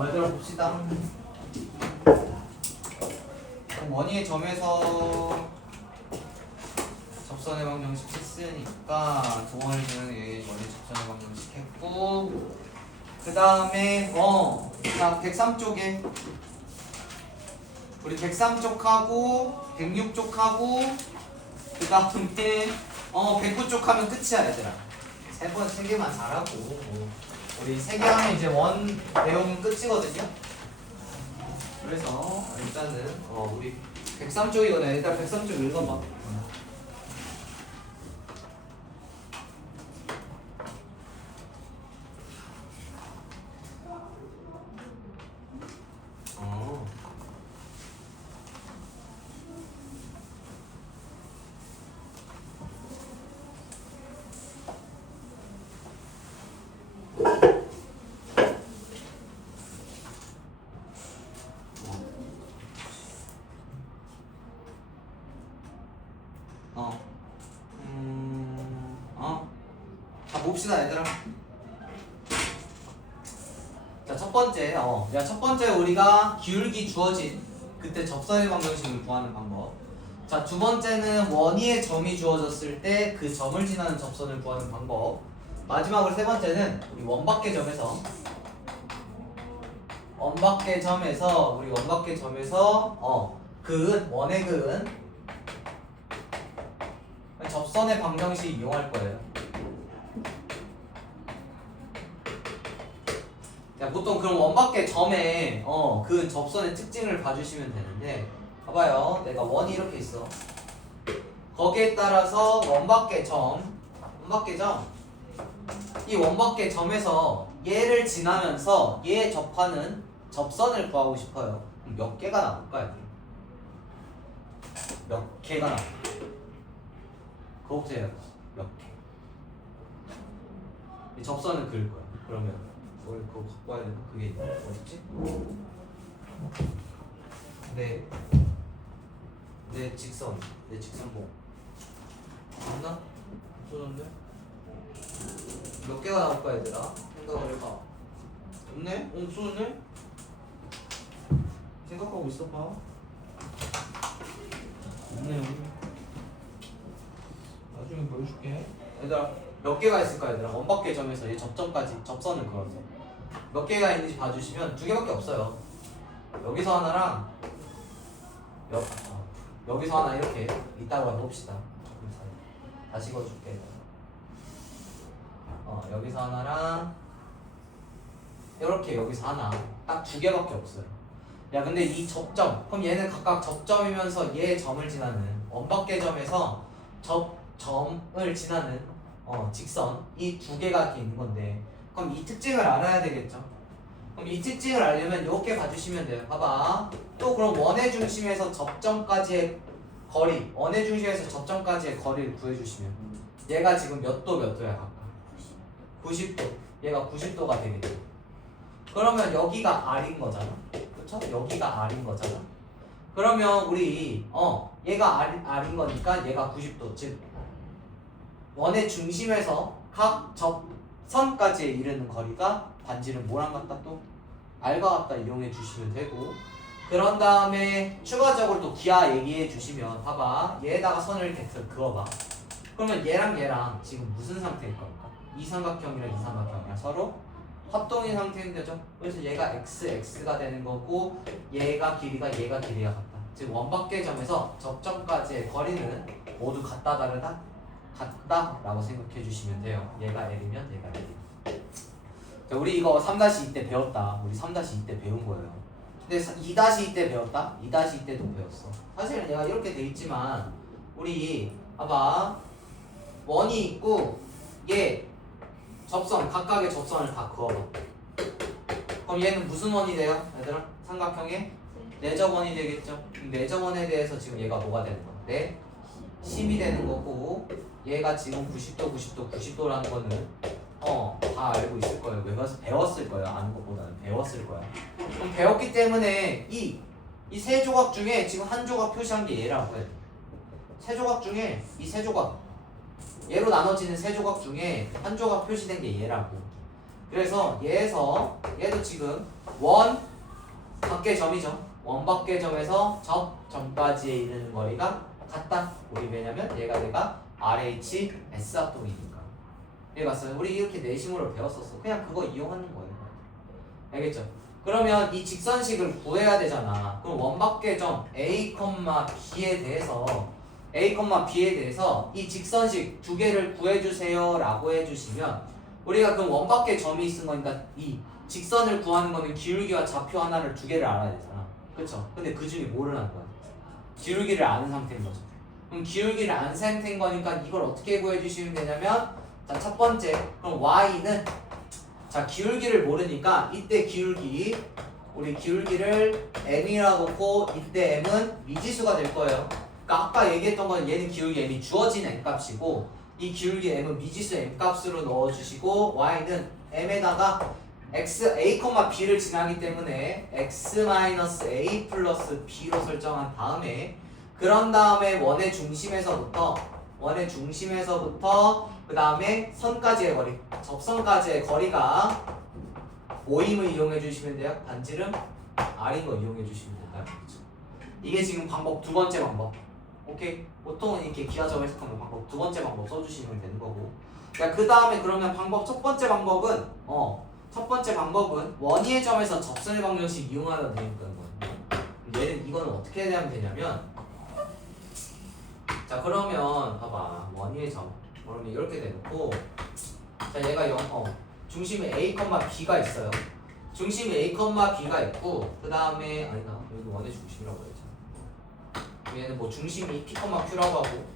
얘들아 봅시다. 원위의 점에서 접선의 방정식 했으니까 동원이는 원위 접선의 방정식 했고, 그 다음에 자 103쪽에 우리 103쪽하고 106쪽하고 그 다음에 109쪽 하면 끝이야 얘들아. 세 개만 잘하고 우리 3개 하면 이제 원 내용은 끝이거든요. 그래서 일단은 우리 103쪽이거든. 일단 103쪽 읽어봐. 자, 봅시다, 얘들아. 자, 첫 번째, 첫 번째 우리가 기울기 주어진 그때 접선의 방정식을 구하는 방법. 자, 두 번째는 원위의 점이 주어졌을 때 그 점을 지나는 접선을 구하는 방법. 마지막으로 세 번째는 우리 원밖의 점에서 그은, 원의 그은 접선의 방정식 이용할 거예요. 자, 보통 그럼 원밖의 점에 그 접선의 특징을 봐주시면 되는데, 봐봐요. 내가 원이 이렇게 있어. 거기에 따라서 원밖의 점, 이 원밖의 점에서 얘를 지나면서 얘에 접하는 접선을 구하고 싶어요. 그럼 몇 개가 나올까요? 몇 개가 나올까요? 그거부터 몇 개. 이 접선을 그릴 거야. 그러면 우리 그거 갖고 와야 되나? 그게 어딨지? 내 직선봉 맞나? 없어졌는데? 몇 개가 나올까 얘들아? 생각을 해봐. 없네? 없어졌네? 생각하고 있어봐. 없네 여기. 나중에 보여줄게. 얘들아 몇 개가 있을까 얘들아? 원밖의 점에서 이 접점까지 접선을 그어서 몇 개가 있는지 봐주시면 2개밖에 없어요. 여기서 하나랑 여기서 하나 이렇게 있다고 해봅시다. 다시 그어줄게. 여기서 하나랑 이렇게 여기서 하나 딱 2개밖에 없어요. 야 근데 이 접점 그럼 얘는 각각 접점이면서 얘 점을 지나는 원밖의 점에서 접점을 지나는 직선 이 2개가 있는 건데 그럼 이 특징을 알아야 되겠죠. 그럼 이 특징을 알려면 이렇게 봐주시면 돼요. 봐봐. 또 그럼 원의 중심에서 접점까지의 거리, 원의 중심에서 접점까지의 거리를 구해주시면 얘가 지금 몇 도야 각각? 90도. 얘가 90도가 되겠죠. 그러면 여기가 R인 거잖아. 그쵸? 여기가 R인 거잖아. 그러면 우리 얘가 R인 거니까 얘가 90도. 즉 원의 중심에서 각 접선까지에 이르는 거리가 반지름 뭐랑 같다 또? R과 같다 이용해 주시면 되고 그런 다음에 추가적으로 또 기하 얘기해 주시면 봐봐. 얘에다가 선을 이렇게 그어봐. 그러면 얘랑 지금 무슨 상태일 겁니까? 이 삼각형이랑 이 삼각형이랑 서로 합동인 상태인 거죠. 그래서 얘가 x가 되는 거고 얘가 길이가 같다. 즉 원밖의 점에서 접점까지의 거리는 모두 같다 다르다? 같다라고 생각해 주시면 돼요. 얘가 L이면 얘가 L이다. 자, 우리 이거 3-2 때 배웠다. 우리 3-2 때 배운 거예요. 근데 2-2 때 배웠다? 2-2 때도 배웠어. 사실은 얘가 이렇게 돼 있지만 우리 봐봐. 원이 있고 얘 접선 각각의 접선을 다 그어봐. 그럼 얘는 무슨 원이 돼요? 얘들아? 삼각형의 내접원이 되겠죠? 내접원에 대해서 지금 얘가 뭐가 되는 건데? 10이 되는 거고 얘가 지금 90도라는 거는 다 알고 있을 거예요. 왜 배웠을 거예요. 아는 것보다는 배웠을 거야. 그럼 배웠기 때문에 이 세 조각 중에 지금 한 조각 표시한 게 얘라고 해. 세 조각 중에 이 세 조각 얘로 나눠지는 세 조각 중에 한 조각 표시된 게 얘라고. 그래서 얘에서 얘도 지금 원 밖의 점이죠. 원 밖의 점에서 접점까지에 이르는 거리가 같다. 우리 왜냐면 얘가 RHS 합동이니까. 이해갔어요? 우리 이렇게 내심으로 배웠었어. 그냥 그거 이용하는 거예요. 알겠죠? 그러면 이 직선식을 구해야 되잖아. 그럼 원 밖의 점 A, B에 대해서 이 직선식 두 개를 구해주세요 라고 해주시면 우리가 그럼 원 밖의 점이 있은 거니까 이 직선을 구하는 거는 기울기와 좌표 하나를 두 개를 알아야 되잖아. 그쵸? 근데 그 중에 뭐를 아는 거야? 기울기를 아는 상태인 거죠. 그럼 기울기를 아는 상태인 거니까 이걸 어떻게 구해주시면 되냐면 자, 첫 번째 그럼 Y는 자 기울기를 모르니까 이때 우리 기울기를 M이라고 놓고 이때 M은 미지수가 될 거예요. 그러니까 아까 얘기했던 건 얘는 기울기 M이 주어진 M값이고 이 기울기 M은 미지수 M값으로 넣어주시고 Y는 M에다가 x, a, b를 지나기 때문에 x-a 플러스 b로 설정한 다음에 그런 다음에 원의 중심에서부터 그 다음에 선까지의 거리, 접선까지의 거리가 모임을 이용해 주시면 돼요. 반지름 R인 거 이용해 주시면 된다. 이게 지금 방법 두 번째 방법. 오케이? 보통은 이렇게 기하점 해석하는 방법 두 번째 방법 써주시면 되는 거고. 그 다음에 그러면 방법 첫 번째 방법은 원위의 점에서 접선의 방정식 이용하다 되니까 얘는 이거는 어떻게 하면 되냐면 자 그러면 봐봐 원위의 점 그러면 이렇게 되놓고 자 얘가 중심에 A, B가 있어요. 중심에 A, B가 있고 그 다음에 아니다 여기 원의 중심이라고 했잖아. 얘는 뭐 중심이 P, Q라고 하고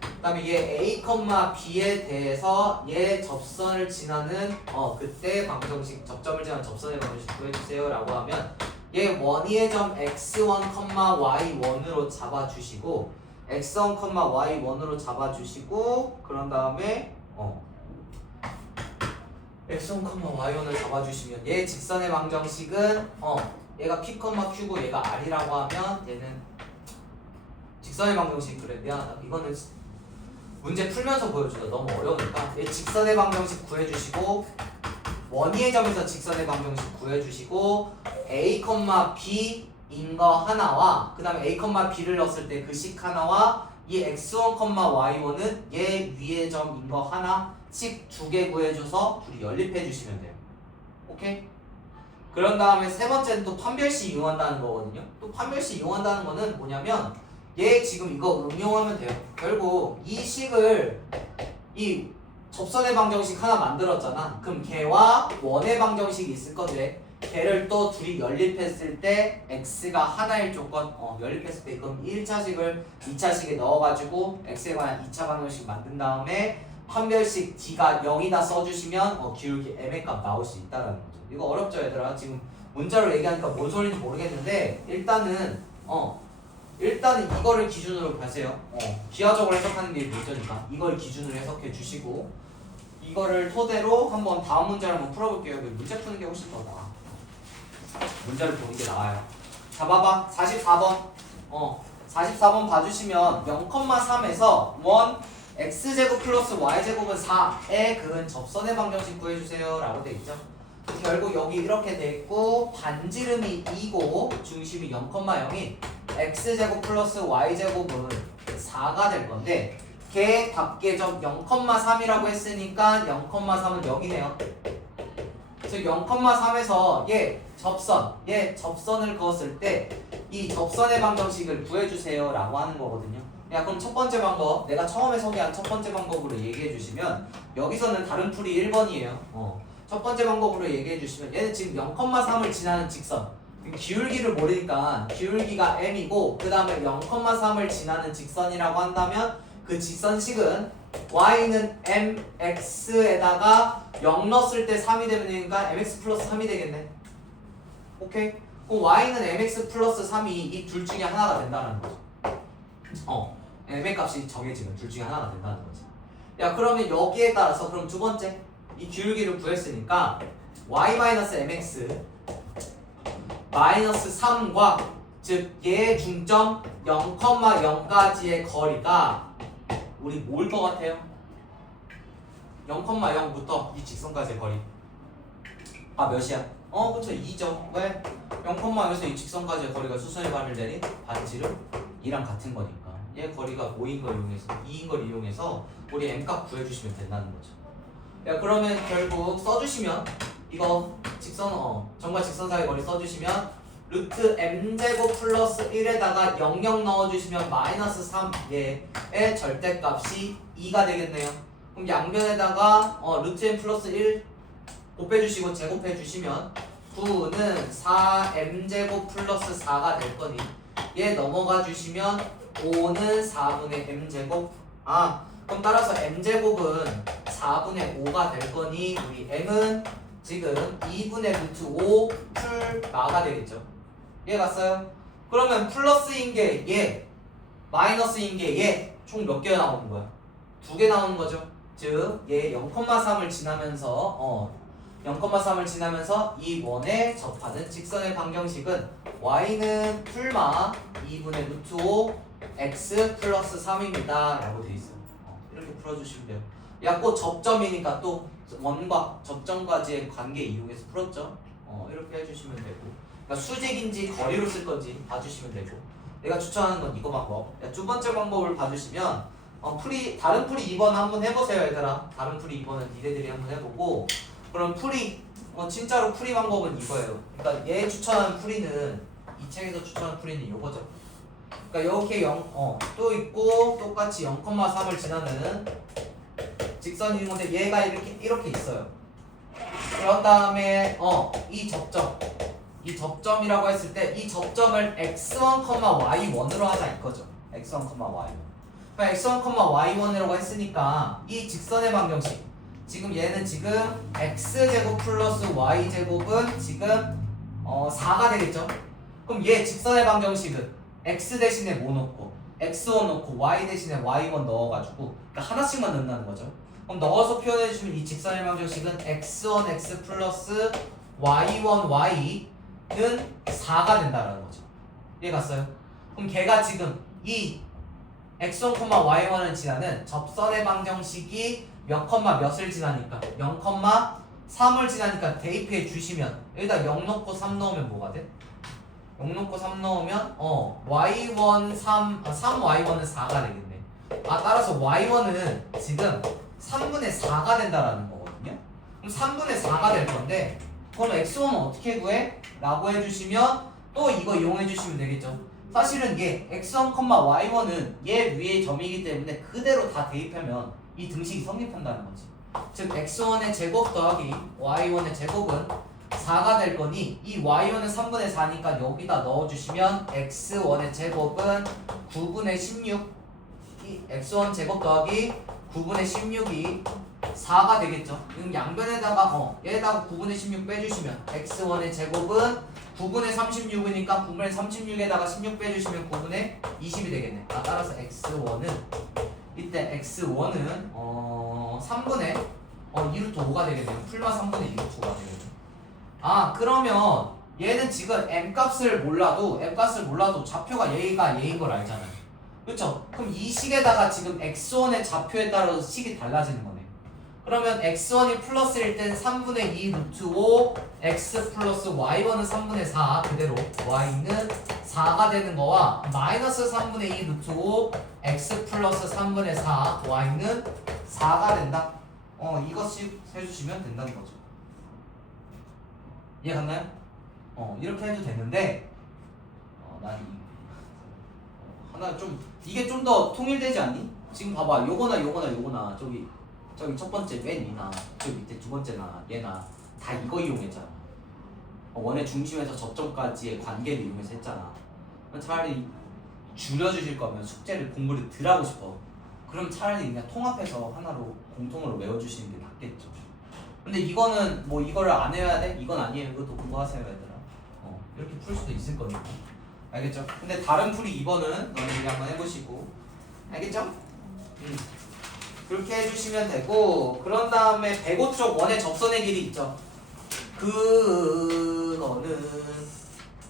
그 다음에 얘 A, B에 대해서 얘 접선을 지나는 그때 방정식 접점을 지나는 접선의 방정식 구해주세요 라고 하면 얘 원위의 점 x1, y1으로 잡아주시고 x1, y1으로 잡아주시고 그런 다음에 x1, y1을 잡아주시면 얘 직선의 방정식은 얘가 P, Q고 얘가 R이라고 하면 얘는 직선의 방정식 그래 미안하다 이거는 문제 풀면서 보여주다 너무 어려우니까 얘 직선의 방정식 구해주시고 원위의 점에서 직선의 방정식 구해주시고 A, B인 거 하나와 그 다음에 A, B를 넣었을 때 그 식 하나와 이 x1, y1은 얘 위의 점인 거 하나씩 두 개 구해줘서 둘이 연립해 주시면 돼요. 오케이? 그런 다음에 세 번째는 또 판별식 이용한다는 거거든요. 또 판별식 이용한다는 거는 뭐냐면 얘 지금 이거 응용하면 돼요. 결국 이 식을 이 접선의 방정식 하나 만들었잖아. 그럼 걔와 원의 방정식이 있을 건데 걔를 또 둘이 연립했을 때 x가 하나일 조건 연립했을 때 그럼 1차식을 2차식에 넣어가지고 x에 관한 2차 방정식 만든 다음에 판별식 d가 0이다 써주시면 기울기 m의 값 나올 수 있다는 거죠. 이거 어렵죠 얘들아? 지금 문자로 얘기하니까 뭔 소리인지 모르겠는데 일단은 이거를 기준으로 하세요. 기하적으로 해석하는 게 문제니까 이걸 기준으로 해석해 주시고 이거를 토대로 한번 다음 문제를 한번 풀어볼게요. 문제 푸는 게 훨씬 더 나아. 문제를 보는 게 나아요. 자 봐봐 44번 44번 봐주시면 0,3에서 원 x제곱 플러스 y제곱은 4의 그은 접선의 방정식 구해주세요 라고 돼 있죠. 결국 여기 이렇게 돼 있고 반지름이 2고 중심이 0,0인 x제곱 플러스 y제곱은 4가 될 건데 걔 답계점 0,3이라고 했으니까 0,3은 여기네요. 그래서 0,3에서 얘 접선을 그었을 때 이 접선의 방정식을 구해주세요 라고 하는 거거든요. 야 그럼 첫 번째 방법 내가 처음에 소개한 첫 번째 방법으로 얘기해 주시면 여기서는 다른 풀이 1번이에요. 첫 번째 방법으로 얘기해 주시면 얘는 지금 0,3을 지나는 직선 기울기를 모르니까 기울기가 m이고 그 다음에 0,3을 지나는 직선이라고 한다면 그 직선식은 y는 mx에다가 0 넣었을 때 3이 되니까 mx 플러스 3이 되겠네. 오케이? 그럼 y는 mx 플러스 3이 이 둘 중에 하나가 된다는 거죠. m의 값이 정해지면 둘 중에 하나가 된다는 거지. 야 그러면 여기에 따라서 그럼 두 번째 이 기울기를 구했으니까 y-mx 마이너스 3과 즉 얘의 중점 0,0까지의 거리가 우리 뭘 것 같아요? 0,0부터 이 직선까지의 거리 아 몇이야? 그쵸 2죠. 왜? 0,여기서 이 직선까지의 거리가 수선의 발을 내린 반지름 2랑 같은 거니까 얘 거리가 5인 걸 이용해서 2인 걸 이용해서 우리 m값 구해주시면 된다는 거죠. 야 그러면 결국 써주시면 이거 직선 점과 직선 사이 거리 써주시면 루트 m제곱 플러스 1에다가 00 넣어주시면 마이너스 3얘의 절대값이 2가 되겠네요. 그럼 양변에다가 루트 m 플러스 1 곱해주시고 제곱해주시면 9는 4m제곱 플러스 4가 될 거니 얘 넘어가 주시면 5는 4분의 m제곱. 그럼 따라서 m제곱은 4분의 5가 될 거니 우리 m은 지금 2분의 루트 5 풀 마가 되겠죠. 이해 갔어요? 그러면 플러스인 게 얘, 마이너스인 게 얘 총 몇 개 나오는 거야? 2개 나오는 거죠. 즉 얘 0,3을 지나면서 0,3을 지나면서 이 원에 접하는 직선의 방정식은 y는 풀마 2분의 루트 5 x 플러스 3입니다 라고 돼 있어요. 이렇게 풀어주시면 돼요. 약고 접점이니까 또 원과 접점까지의 관계 이용해서 풀었죠. 이렇게 해주시면 되고, 그러니까 수직인지 거리로 쓸 건지 봐주시면 되고, 내가 추천하는 건 이거 방법. 두 번째 방법을 봐주시면 다른 풀이 2번 한번 해보세요 얘들아. 다른 풀이 2번은 니네들이 한번 해보고, 그럼 풀이 진짜로 풀이 방법은 이거예요. 그러니까 얘 추천하는 풀이는 이 책에서 추천하는 풀이는 이거죠. 그러니까 이렇게 또 있고 똑같이 0,3을 지나는 직선이 있는 건데 얘가 이렇게 있어요. 그런 다음에 이 접점이라고 했을 때 이 접점을 x1, y1으로 하자 이거죠. x1, y1. 그러니까 x1, y1이라고 했으니까 이 직선의 방정식 지금 얘는 지금 x제곱 플러스 y제곱은 지금 4가 되겠죠. 그럼 얘 직선의 방정식은 x 대신에 뭐 넣고 x1 넣고 y 대신에 y1 넣어가지고 그러니까 하나씩만 넣는다는 거죠. 그럼 넣어서 표현해주시면 이 직선의 방정식은 x1 x 플러스 y1 y는 4가 된다라는 거죠. 이해 갔어요? 그럼 걔가 지금 이 x1, y1을 지나는 접선의 방정식이 몇 몇을 지나니까 0,3을 지나니까 대입해 주시면 여기다 0 넣고 3 넣으면 뭐가 돼? 0 넣고 3 넣으면 y1 3y1은 4가 되겠네. 따라서 y1은 지금 3분의 4가 된다라는 거거든요. 그럼 3분의 4가 될 건데 그럼 x1은 어떻게 구해? 라고 해주시면 또 이거 이용해 주시면 되겠죠. 사실은 얘 x1, y1은 얘 위에 점이기 때문에 그대로 다 대입하면 이 등식이 성립한다는 거지. 즉 x1의 제곱 더하기 y1의 제곱은 4가 될 거니 이 y1은 3분의 4니까 여기다 넣어주시면 x1의 제곱은 9분의 16 이 x1 제곱 더하기 9분의 16이 4가 되겠죠. 그럼 양변에다가 얘에다가 9분의 16 빼주시면 x1의 제곱은 9분의 36이니까 9분의 36에다가 16 빼주시면 9분의 20이 되겠네. 따라서 x1은 이때 x1은 3분의 2루트 5가 되겠네요. 풀마 3분의 2루트 5가 되겠네요. 그러면 얘는 지금 m값을 몰라도 좌표가 얘가 얘인 걸 알잖아요. 그렇죠? 그럼 이 식에다가 지금 x1의 좌표에 따라서 식이 달라지는 거네요. 그러면 x1이 플러스일 땐 3분의 2 루트 5 x 플러스 y1은 3분의 4 그대로 y는 4가 되는 거와 마이너스 3분의 2 루트 5 x 플러스 3분의 4 y는 4가 된다. 이것씩 해주시면 된다는 거죠. 이해 갔나요? 이렇게 해도 되는데 난 하나 좀 이게 좀 더 통일되지 않니? 지금 봐봐 요거나 저기 첫 번째 맨 위나 저 밑에 두 번째나 얘나 다 이거 이용했잖아. 원의 중심에서 접점까지의 관계를 이용해서 했잖아. 차라리 줄여주실 거면 숙제를 공부를 덜 하고 싶어. 그럼 차라리 그냥 통합해서 하나로 공통으로 외워주시는 게 낫겠죠. 근데 이거는 뭐 이거를 안 해야 돼? 이건 아니에요. 이것도 공부하세요 얘들아. 이렇게 풀 수도 있을 거니까. 알겠죠? 근데 다른 풀이 2번은 너희들이 한번 해보시고. 알겠죠? 그렇게 해주시면 되고, 그런 다음에 105 쪽 원의 접선의 길이 있죠. 그거는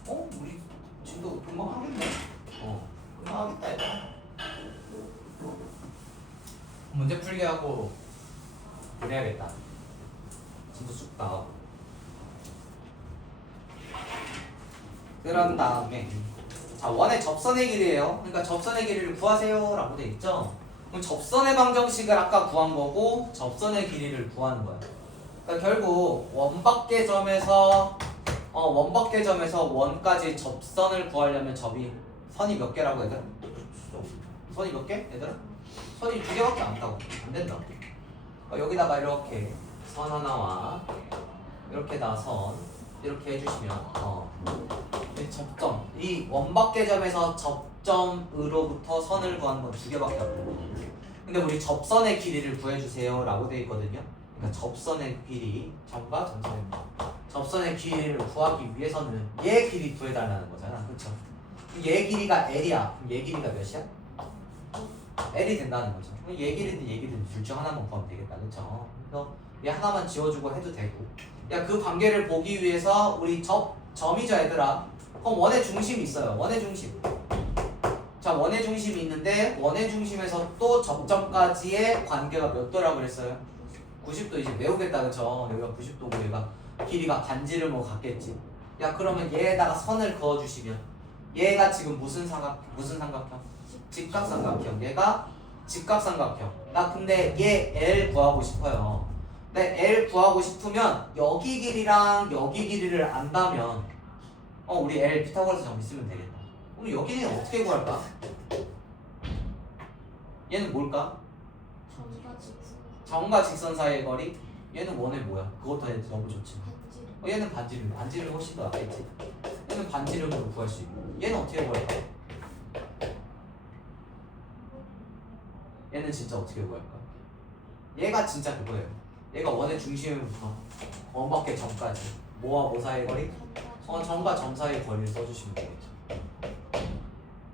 우리 지금도 금방 하겠네. 금방 하겠다 이거. 문제 풀기 하고 그래야겠다. 진도 쑥 나가고. 그런 다음에 자 원의 접선의 길이에요. 그러니까 접선의 길이를 구하세요 라고 돼 있죠. 그럼 접선의 방정식을 아까 구한 거고 접선의 길이를 구하는 거야. 그러니까 결국 원밖의 점에서 원까지 접선을 구하려면 선이 몇 개라고 얘들아? 선이 몇 개? 얘들아? 선이 2개밖에 안 다고 안 된다. 여기다가 이렇게 선 하나와 이렇게다 선 이렇게 해주시면 이 접점 이 원밖의 점에서 접점으로부터 선을 구하는 건 2개밖에 안 돼요. 근데 우리 접선의 길이를 구해주세요 라고 되어 있거든요. 그러니까 접선의 길이 점과 점선의 접선의 길이를 구하기 위해서는 얘 길이 구해달라는 거잖아. 그쵸? 얘 길이가 L이야. 그럼 얘 길이가 몇이야? L이 된다는 거죠. 그럼 얘 길이든 얘 길이든 둘 중 하나만 구하면 되겠다. 그쵸? 그래서 얘 하나만 지워주고 해도 되고. 야, 그 관계를 보기 위해서 우리 점이죠 얘들아. 그럼 원의 중심이 있어요. 원의 중심. 자, 원의 중심이 있는데 원의 중심에서 또 접점까지의 관계가 몇 도라고 그랬어요? 90도 이제 외우겠다. 그쵸? 여기가 90도고 얘가 길이가 반지름으로 같겠지. 야, 그러면 얘에다가 선을 그어주시면 얘가 지금 무슨 삼각형? 직각삼각형. 얘가 직각삼각형. 나 근데 얘 L 구하고 싶어요. 근데 L 구하고 싶으면 여기 길이랑 여기 길이를 안다면 우리 L 피타고라스 정 있으면 되겠다. 그럼 여기는 어떻게 구할까? 얘는 뭘까? 점과 직선 사이의 거리. 얘는 원의 뭐야? 그것도 너무 좋지. 얘는 반지름. 반지름 훨씬 더 낫겠지. 얘는 반지름으로 구할 수 있고. 얘는 어떻게 구할까? 얘는 진짜 어떻게 구할까? 얘가 진짜 그거예요. 얘가 원의 중심부터 원밖의 점까지 뭐와 뭐 사이의 거리? 점과 점 사이의 거리를 써주시면 되겠죠.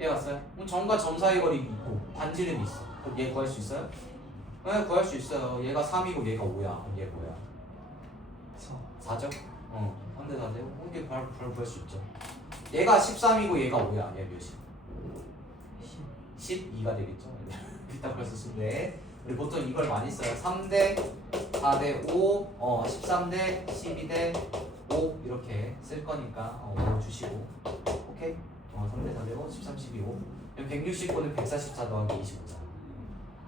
이해갔어요? 그럼 점과 점 사이의 거리 있고 반지름이 있어. 그럼 얘 구할 수 있어요? 네, 구할 수 있어요. 얘가 3이고 얘가 5야. 그럼 얘 뭐야? 4죠? 한대 4대요? 이게 바로 구할 수 있죠. 얘가 13이고 얘가 5야. 얘 몇이야? 12가 되겠죠? 피타고라스 수인데 우리 보통 이걸 많이 써요. 3대 4대 5 13대 12대 5 이렇게 쓸 거니까 외워주시고 오케이? 3대 4대 5 13 12 5 169는 144 더하기 25잖아.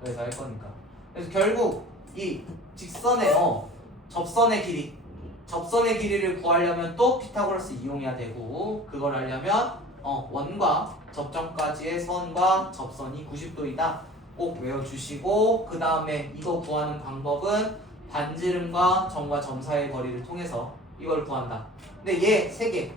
그래서 할 거니까. 그래서 결국 이 직선의 접선의 길이를 구하려면 또 피타고라스 이용해야 되고 그걸 하려면 원과 접점까지의 선과 접선이 90도이다. 꼭 외워주시고 그 다음에 이거 구하는 방법은 반지름과 점과 점 사이의 거리를 통해서 이걸 구한다. 근데 얘 3개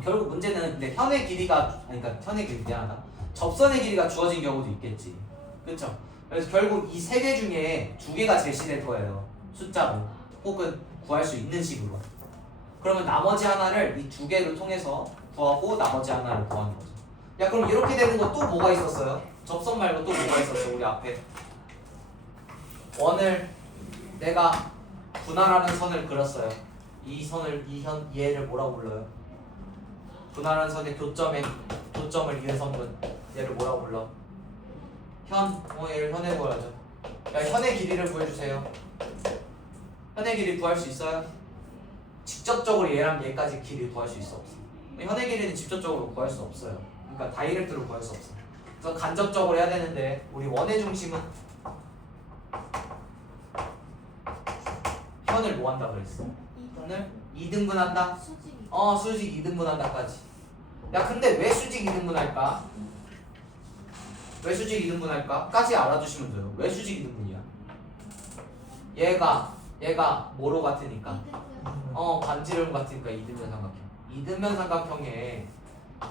결국 문제는 근데 현의 길이가 그러니까 현의 길이 미안하다. 접선의 길이가 주어진 경우도 있겠지. 그렇죠? 그래서 결국 이 3개 중에 2개가 제시될 거예요. 숫자로 혹은 구할 수 있는 식으로. 그러면 나머지 하나를 이 2개를 통해서 구하고 나머지 하나를 구하는 거죠. 야, 그럼 이렇게 되는 거 또 뭐가 있었어요? 접선 말고 또 뭐가 있었어? 우리 앞에 원을 내가 분할하는 선을 그렸어요. 이 선을 얘를 뭐라고 불러요? 분할하는 선의 교점을 이은 성분 얘를 뭐라고 불러? 얘를 현에 구하죠. 야, 현의 길이를 구해주세요. 현의 길이 구할 수 있어요? 직접적으로 얘랑 얘까지 길이 구할 수 있어 없어? 현의 길이는 직접적으로 구할 수 없어요. 그러니까 다이렉트로 구할 수 없어. 그래서 간접적으로 해야 되는데 우리 원의 중심은 현을 뭐 한다 그랬어? 현을 2등분한다? 수직 2등분한다까지. 야, 근데 왜 수직 2등분할까? 왜 수직 2등분할까? 까지 알아두시면 돼요. 왜 수직 2등분이야? 얘가 뭐로 같으니까? 반지름 같으니까 이등변 삼각형.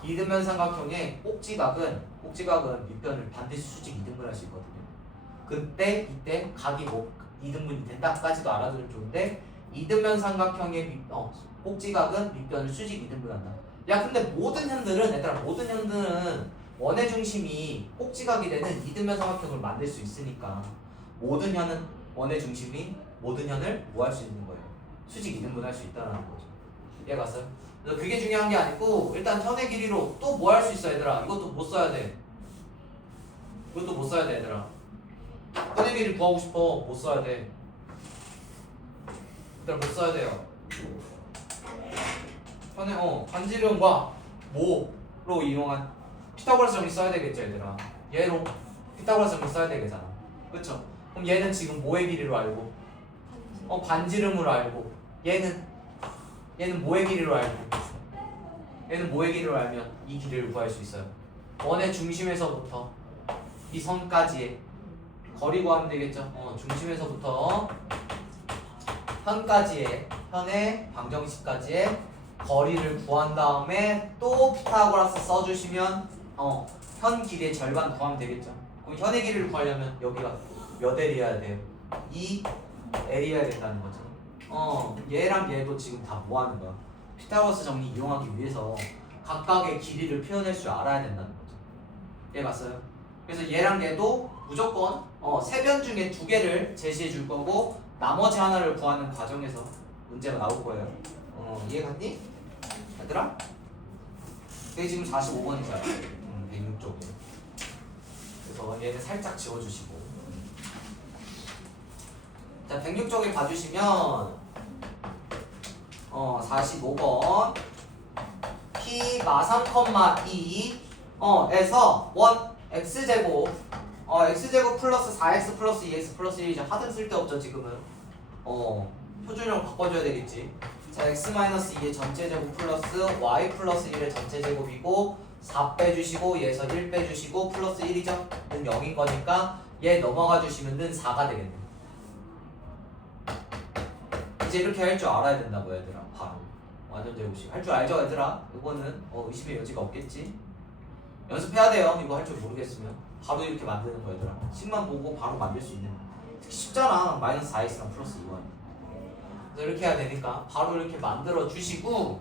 이등변 삼각형의 꼭지각은 밑변을 반드시 수직 2등분 할 수 있거든요. 이때 각이 2등분이 된다까지도 알아두면 좋은데 이등변 삼각형의 꼭지각은 밑변을 수직 2등분 한다. 야, 근데 모든 현들은 원의 중심이 꼭지각이 되는 이등변 삼각형을 만들 수 있으니까 모든 현은 원의 중심이 모든 현을 뭐 할 수 있는 거예요? 수직 2등분 할 수 있다는 거죠. 이해갔어요? 그래서 그게 중요한 게 아니고 일단 현의 길이로 또 뭐 할 수 있어 얘들아? 이것도 못 써야 돼. 얘들아. 현의 길이 구하고 싶어. 못 써야 돼. 얘들아 못 써야 돼요. 반지름과 뭐로 이용한 피타고라스 정리 써야 되겠죠 얘들아. 얘로 피타고라스 정리 써야 되겠잖아. 그쵸? 그럼 얘는 지금 뭐의 길이로 알고? 반지름으로 알고. 얘는 뭐의 길이로 알고? 얘는 뭐의 길이로 알면 이 길이를 구할 수 있어요. 원의 중심에서부터 이 선까지의 거리 구하면 되겠죠. 중심에서부터 현의 방정식까지의 거리를 구한 다음에 또 피타고라스 써주시면 현 길이의 절반 구하면 되겠죠. 그럼 현의 길이를 구하려면 여기가 몇 L이어야 돼요? 2L이어야 된다는 거죠. 얘랑 얘도 지금 다 뭐 하는 거야? 피타고라스 정리 이용하기 위해서 각각의 길이를 표현할 줄 알아야 된다는 거죠. 이해 갔어요? 그래서 얘랑 얘도 무조건 세 변 중에 2개를 제시해 줄 거고 나머지 하나를 구하는 과정에서 문제가 나올 거예요. 이해 갔니? 얘들아? 이게 지금 45번이잖아. 106쪽에. 그래서 얘는 살짝 지워주시고. 자, 106쪽에 봐주시면 45번 P 마삼, 2 에서 1 x제곱 x제곱 플러스 4x 플러스 2x 플러스 1이죠. 하등 쓸데없죠 지금은. 표준형 바꿔줘야 되겠지. 자, x-2의 전체 제곱 플러스 y 플러스 1의 전체 제곱이고 4 빼주시고 얘에서 1 빼주시고 플러스 1이죠. 는 0인 거니까 얘 넘어가 주시면 는 4가 되겠네. 이제 이렇게 할 줄 알아야 된다고 얘들아. 바로 완전 제곱식 할 줄 알죠 얘들아? 이거는 의심의 여지가 없겠지. 연습해야 돼요. 이거 할 줄 모르겠으면 바로 이렇게 만드는 거 얘들아. 식만 보고 바로 만들 수 있는. 특히 쉽잖아. 마이너스 4x랑 플러스 2y. 그래서 이렇게 해야 되니까 바로 이렇게 만들어 주시고,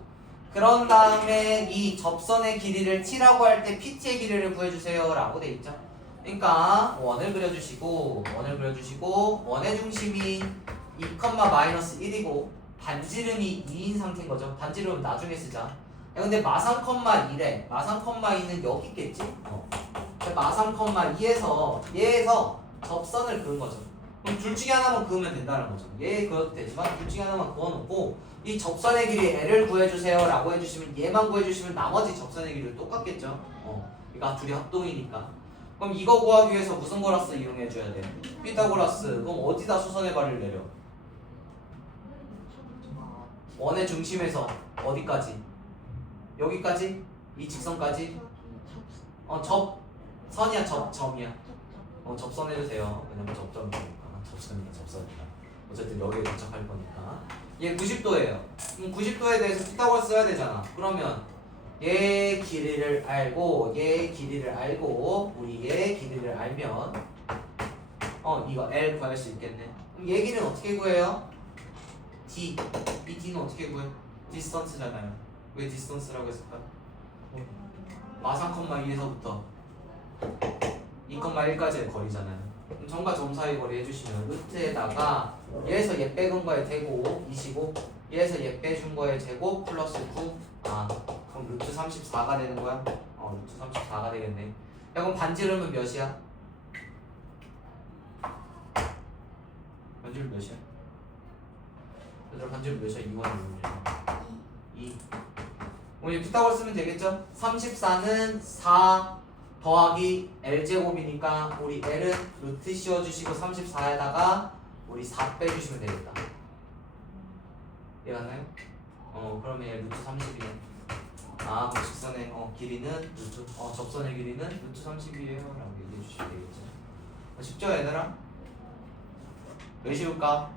그런 다음에 이 접선의 길이를 t라고 할 때 pt의 길이를 구해주세요 라고 돼 있죠. 그러니까 원을 그려주시고 원의 중심이 2,-1이고 반지름이 2인 상태인 거죠. 반지름은 나중에 쓰자. 야, 근데 마3,1에 마3,2는 여기 있겠지? 마3,2에서 얘에서 접선을 그은 거죠. 그럼 둘 중에 하나만 그으면 된다는 거죠. 얘 그어도 되지만 둘 중에 하나만 그어놓고 이 접선의 길이 L을 구해주세요 라고 해주시면 얘만 구해주시면 나머지 접선의 길이도 똑같겠죠. 이거 둘이 합동이니까. 그럼 이거 구하기 위해서 무슨 고라스 이용해줘야 돼? 피타고라스. 그럼 어디다 수선의 발을 내려? 원의 중심에서 어디까지? 여기까지? 이 직선까지? 접선이야 접점이야. 접선해도 돼요. 왜냐면 접점이니까. 접선이니까. 어쨌든 여기에 도착할 거니까. 얘 90도예요. 그럼 90도에 대해서 피타고라스 써야 되잖아. 그러면 얘 길이를 알고 우리 얘 길이를 알면 이거 L 구할 수 있겠네. 그럼 얘 길이는 어떻게 구해요? D. 이 D는 어떻게 구해? 디스턴스잖아요. 왜 디스턴스라고 했을까? 마3,2에서부터 2,1까지의 거리잖아요. 그럼 점과 점 사이 거리 해주시면 루트에다가 얘에서 얘 빼준 거의 제곱 25, 얘에서 얘 빼준 거의 제곱 플러스 9. 그럼 루트 34가 되는 거야? 루트 34가 되겠네. 야, 그럼 반지름은 몇이야? 반지름 몇이야? 얘들아, 반지름 몇이야? 2번이야. 2. 우리 피타고라스 쓰면 되겠죠? 34는 4 더하기 L제곱이니까 우리 L은 루트 씌워주시고 34에다가 우리 4 빼주시면 되겠다. 이해가나요? 그러면 얘 루트 30이네. 그럼 직선의 길이는 루트, 접선의 길이는 루트 30이에요 라고 얘기해 주시면 되겠죠. 쉽죠 얘들아? 왜 쉬울까?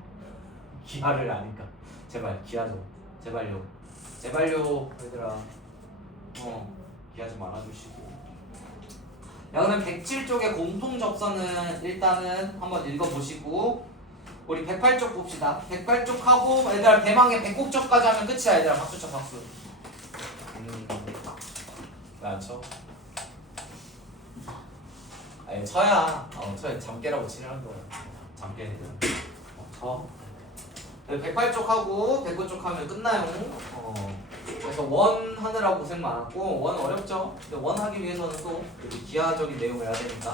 기하를 아니까. 제발 기하 좀 제발요 얘들아. 기하 좀 알아주시고. 야, 그럼 107쪽의 공통 접선은 일단은 한번 읽어보시고 우리 108쪽 봅시다. 108쪽 하고 얘들아 대망의 109쪽까지 하면 끝이야 얘들아. 박수 쳐 박수. 왜 안 쳐? 아니 쳐야 잠깨라고 치는 거야. 잠깨. 쳐. 108쪽 하고 109쪽 하면 끝나요. 그래서 원 하느라고 고생 많았고 원 어렵죠? 근데 원 하기 위해서는 또 기하적인 내용을 해야 되니까.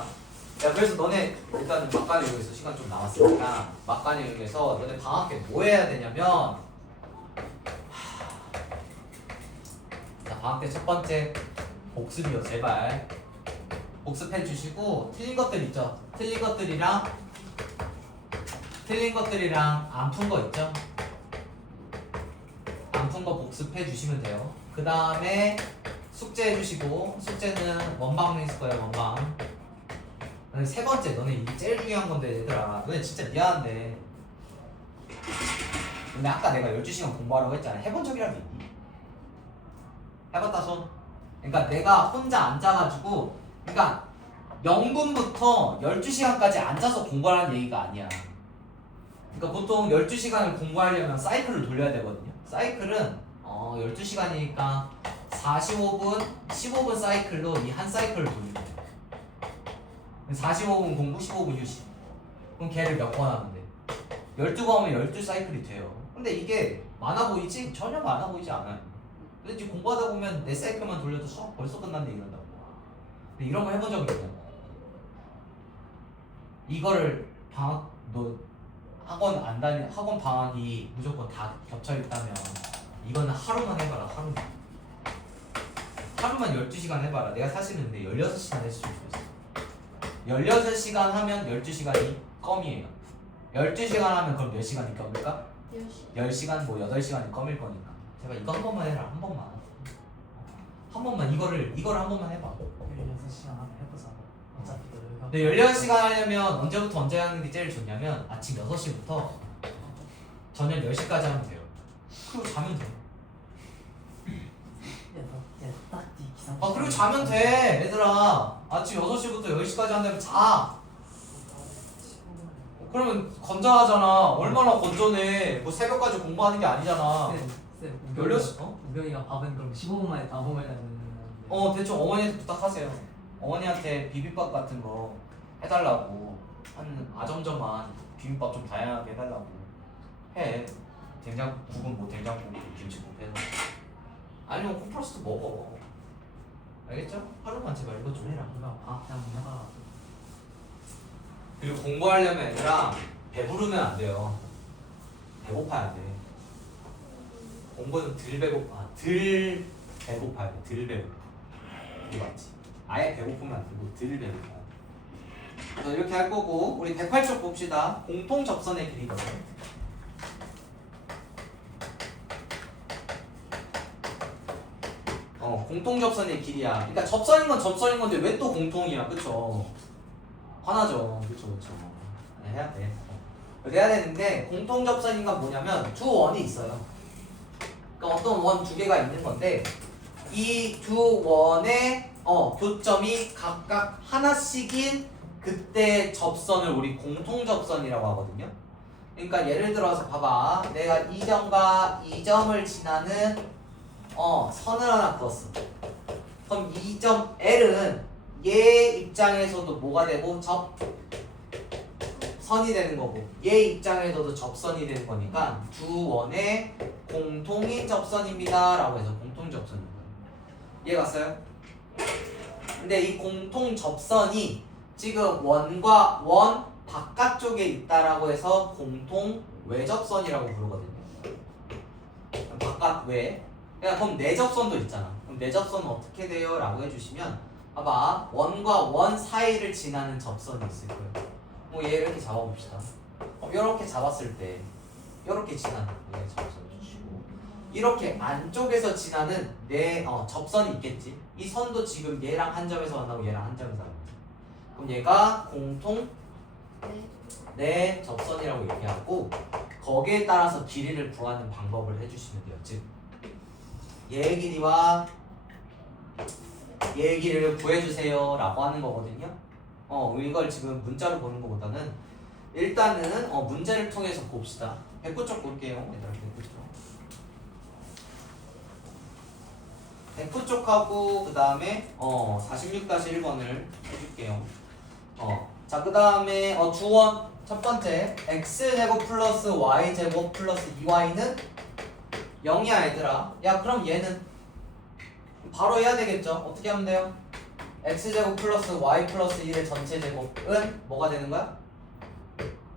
야, 그래서 너네 일단 막간을 이용해서 시간 좀 남았으니까 막간을 이용해서 너네 방학 때 뭐 해야 되냐면 방학 때 첫 번째 복습이요. 제발 복습해 주시고 틀린 것들 있죠. 틀린 것들이랑 안 푼 거 있죠. 안 푼 거 복습해 주시면 돼요. 그 다음에 숙제 해주시고, 숙제는 원방에 있을 거예요. 원방. 근데 세 번째, 너네 이게 제일 중요한 건데 얘들아, 너네 진짜 미안한데, 근데 아까 내가 12시간 공부하라고 했잖아. 해본 적이라도 있니? 해봤다 손. 그러니까 내가 혼자 앉아가지고, 그러니까 명분부터 12시간까지 앉아서 공부하라는 얘기가 아니야. 그러니까 보통 12시간을 공부하려면 사이클을 돌려야 되거든요. 사이클은 12시간이니까 45분, 15분 사이클로 이 한 사이클을 돌리면 돼. 45분 공부, 15분 휴식. 그럼 걔를 몇 번 하면 돼? 12번 하면 12사이클이 돼요. 근데 이게 많아 보이지? 전혀 많아 보이지 않아요. 근데 지금 공부하다 보면 4사이클만 돌려도 수업 벌써 끝났네 이런다고. 근데 이런 거 해본 적이 있냐? 이거를 학원 방학이 무조건 다 겹쳐 있다면 이거는 하루만 해봐라. 하루만 12시간 해봐라. 내가 사실은 근데 16시간 했으면 좋겠어. 16시간 하면 12시간이 껌이에요. 12시간 하면 그럼 몇 시간이 껌일까? 10시간 뭐 8시간이 껌일 거니까. 제발 이거 한 번만 해라. 한 번만 이거를 한 번만 해봐. 16시간 하면 해보자. 어차피 근데 16시간 하려면 언제부터 언제 하는 게 제일 좋냐면 아침 6시부터 저녁 10시까지 하면 돼요. 그리고 자면 돼. 그리고 자면 돼. 얘들아 아침 6시부터 10시까지 한다면 자. 그러면 건전하잖아. 얼마나 건전해. 뭐 새벽까지 공부하는 게 아니잖아. 우경이가 밥은 그럼 15분 만에 다 먹으려면 대충 어머니한테 부탁하세요. 어머니한테 비빔밥 같은 거 해달라고. 한 아점점한 비빔밥 좀 다양하게 해달라고 해. 된장국은 뭐 된장국, 김치국 해서. 아니면 콤프로스트 먹어. 알겠죠? 하루만 제발 이거 좀 해라. 밥 그냥 해봐. 그리고 공부하려면 얘들아 배부르면 안 돼요. 배고파야 돼. 공부는 덜 배고파야 돼. 덜 배고파. 이거 맞지? 아예 배고프면 안 되고 덜 배고파. 그래서 이렇게 할 거고, 우리 108쪽 봅시다. 공통 접선의 길이거든. 공통 접선의 길이야. 그러니까 접선인 건 접선인 건데 왜 또 공통이야, 그쵸? 화나죠, 그쵸. 해야 돼. 해야 되는데 공통 접선인 건 뭐냐면 두 원이 있어요. 그러니까 어떤 원 두 개가 있는 건데 이 두 원의 교점이 각각 하나씩인 그때 접선을 우리 공통 접선이라고 하거든요. 그러니까 예를 들어서 봐봐. 내가 이 점과 이 점을 지나는 선을 하나 그었어. 그럼 이 점 L은 얘 입장에서도 뭐가 되고 접선이 되는 거고 얘 입장에서도 접선이 되는 거니까 두 원의 공통인 접선입니다 라고 해서 공통 접선인 거예요. 이해 갔어요? 근데 이 공통 접선이 지금 원과 원 바깥쪽에 있다라고 해서 공통 외접선이라고 부르거든요. 바깥 외. 그럼 내접선도 있잖아. 그럼 내접선은 어떻게 돼요? 라고 해주시면 봐봐. 원과 원 사이를 지나는 접선이 있을 거예요. 뭐 얘 이렇게 잡아봅시다. 이렇게 잡았을 때 이렇게 지나는 거예요. 접선 주시고 이렇게 안쪽에서 지나는 접선이 있겠지. 이 선도 지금 얘랑 한 점에서 만나고 얘랑 한 점에서 만나고. 그럼 얘가 공통 내 접선이라고 얘기하고 거기에 따라서 길이를 구하는 방법을 해주시면 돼요. 즉 얘의 길이와 얘의 길이를 구해주세요 라고 하는 거거든요. 이걸 지금 문자로 보는 것보다는 일단은 문제를 통해서 봅시다. 109쪽 볼게요. 얘들아 109쪽 하고 그 다음에 46-1번을 해줄게요. 자, 그 다음에 주원 첫 번째 x제곱 플러스 y제곱 플러스 2y는 0이야 얘들아. 야 그럼 얘는 바로 해야 되겠죠? 어떻게 하면 돼요? x제곱 플러스 y 플러스 1의 전체 제곱은 뭐가 되는 거야?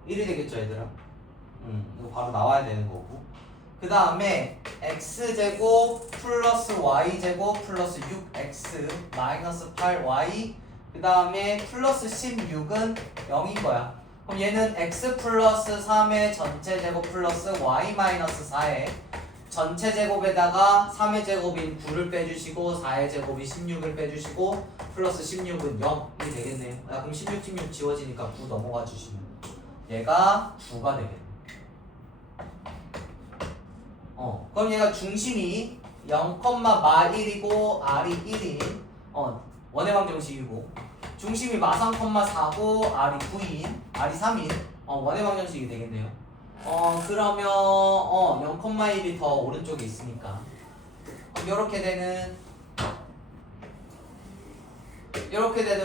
1이 되겠죠 얘들아. 이거 바로 나와야 되는 거고. 그 그 다음에 x제곱 플러스 y제곱 플러스 6x 마이너스 8y 그 다음에 플러스 16은 0인 거야. 그럼 얘는 x 플러스 3의 전체 제곱 플러스 y 마이너스 4의 전체 제곱에다가 3의 제곱인 9를 빼주시고 4의 제곱이 16을 빼주시고 플러스 16은 0이 되겠네요. 야, 그럼 16, 16 지워지니까 9 넘어가 주시면 얘가 9가 되겠네. 그럼 얘가 중심이 0,1이고 r이 1인 원의 방정식이고 중심이 마3,4고 r이 9인 r이 3인 원의 방정식이 되겠네요. 그러면 0,1이 더 오른쪽에 있으니까 이렇게 되는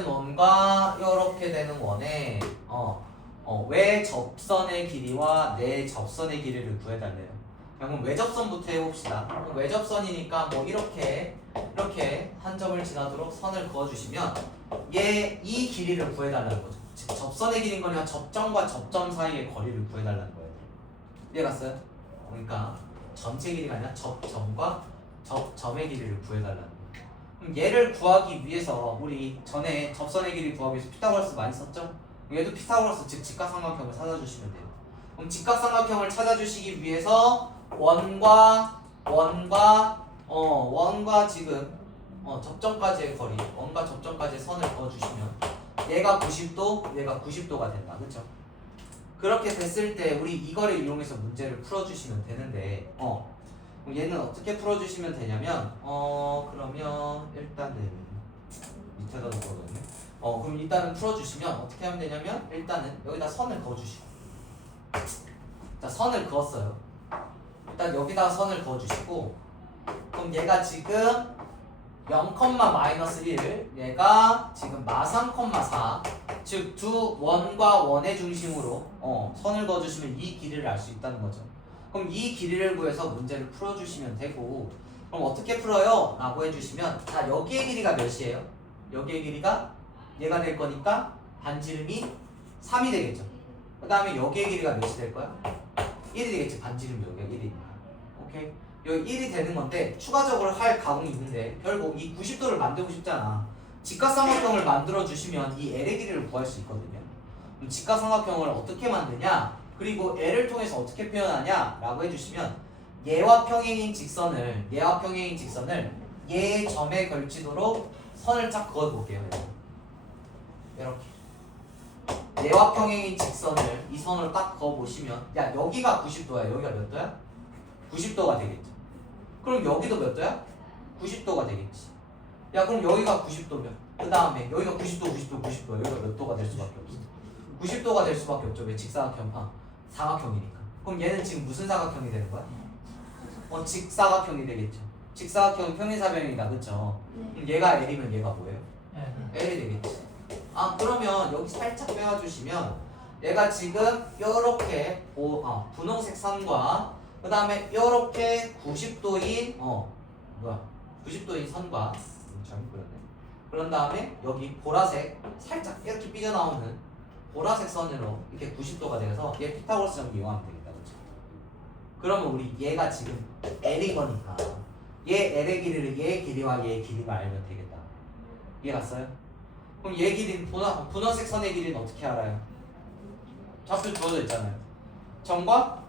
원과 이렇게 되는 원에 외 접선의 길이와 내 접선의 길이를 구해달래요. 그럼 외접선부터 해봅시다. 외접선이니까 뭐 이렇게 한 점을 지나도록 선을 그어주시면 이 길이를 구해달라는 거죠. 즉 접선의 길이인 거니까 접점과 접점 사이의 거리를 구해달라는 거예요. 이해갔어요? 그러니까 전체 길이가 아니라 접점과 접점의 길이를 구해달라는 거예요. 그럼 얘를 구하기 위해서 우리 전에 접선의 길이 구하기 위해서 피타고라스 많이 썼죠? 얘도 피타고라스 즉 직각삼각형을 찾아주시면 돼요. 그럼 직각삼각형을 찾아주시기 위해서 원과 지금 접점까지의 거리, 원과 접점까지의 선을 그어주시면 얘가 90도, 얘가 90도가 된다. 그렇죠? 그렇게 됐을 때 우리 이거를 이용해서 문제를 풀어주시면 되는데 그럼 얘는 어떻게 풀어주시면 되냐면 그러면 일단은 밑에다 놓거든요. 그럼 일단은 풀어주시면 어떻게 하면 되냐면 일단은 여기다 선을 그어주시고 자 선을 그었어요. 일단 여기다 선을 그어주시고 그럼 얘가 지금 0,-1 얘가 지금 마3,4 즉 두 원과 원의 중심으로 선을 그어주시면 이 길이를 알 수 있다는 거죠. 그럼 이 길이를 구해서 문제를 풀어주시면 되고 그럼 어떻게 풀어요? 라고 해주시면 자 여기의 길이가 몇이에요? 여기의 길이가 얘가 될 거니까 반지름이 3이 되겠죠. 그 다음에 여기의 길이가 몇이 될 거야? 1이 되겠지. 반지름이 여기가 1이. 오케이. 여기 1이 되는 건데 추가적으로 할 가공이 있는데 결국 이 90도를 만들고 싶잖아. 직각삼각형을 만들어 주시면 이 L의 길이를 구할 수 있거든요. 그럼 직각삼각형을 어떻게 만드냐? 그리고 L을 통해서 어떻게 표현하냐? 라고 해주시면 얘와 평행인 직선을 얘 점에 걸치도록 선을 쫙 그어볼게요. 이렇게 얘와 평행인 직선을 이 선으로 딱 그어보시면 야 여기가 90도야. 여기가 몇 도야? 90도가 되겠죠. 그럼 여기도 몇 도야? 90도가 되겠지. 야 그럼 여기가 90도면 그 다음에 여기가 90도 여기가 몇 도가 될 수밖에 없어? 90도가 될 수밖에 없죠. 왜? 직사각형 사각형이니까. 그럼 얘는 지금 무슨 사각형이 되는 거야? 직사각형이 되겠죠. 직사각형은 평행사변이다. 그쵸? 그럼 얘가 L이면 얘가 뭐예요? L이 되겠지. 그러면 여기 살짝 빼와주시면 얘가 지금 요렇게 분홍색 선과 그 다음에 요렇게 90도인 90도인 선과 잘못 그렸네. 그런 다음에 여기 보라색 살짝 이렇게 삐져나오는 보라색 선으로 이렇게 90도가 돼서 얘 피타고라스 정리 이용하면 되겠다. 그렇죠? 그러면 우리 얘가 지금 L인 거니까 얘 L의 길이를 얘의 길이와 얘의 길이가 알면 되겠다. 이해 갔어요? 그럼 얘 길이는 분홍색 선의 길이는 어떻게 알아요? 좌표 주어져 있잖아요. 점과